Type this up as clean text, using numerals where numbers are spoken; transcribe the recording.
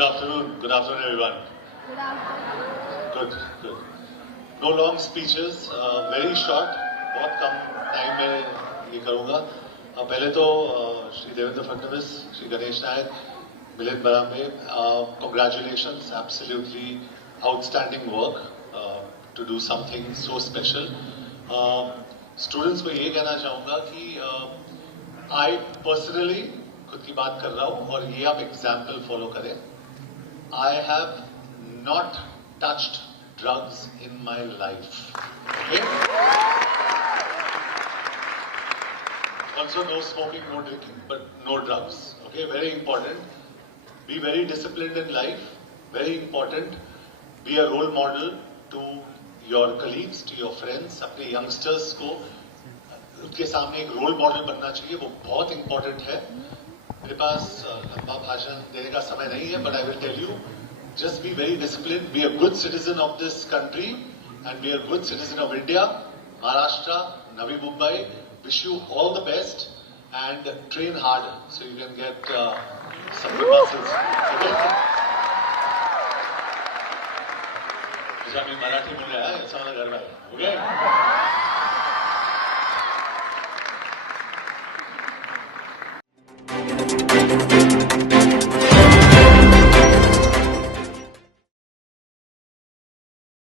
Good afternoon, everyone. Good afternoon. Good, good. No long speeches, very short. बहुत कम time में ये करूँगा. पहले तो श्री देवेंद्र फडणवीस, श्री गणेश नायक, Milind बरामे, congratulations, absolutely outstanding work to do something so special. Students को ये कहना चाहूँगा कि I personally खुद की बात कर रहा हूँ और ये आप एग्जाम्पल फॉलो करें. I have not touched drugs in my life. Okay? Also, no smoking, no drinking, but no drugs. Okay, very important. Be very disciplined in life. Very important. Be a role model to your colleagues, to your friends. अपने youngsters को उनके सामने एक role model बनना चाहिए. वो बहुत important है. मेरे पास लंबा भाषण देने का समय नहीं है, but I will tell you, just be very disciplined, be a good citizen of this country, and be a good citizen of India, Maharashtra, Navi Mumbai. Wish you all the best and train hard so you can get some good muscles. Okay? मी मराठी बोल रहा है, ऐसा मला गर्व आहे. Okay?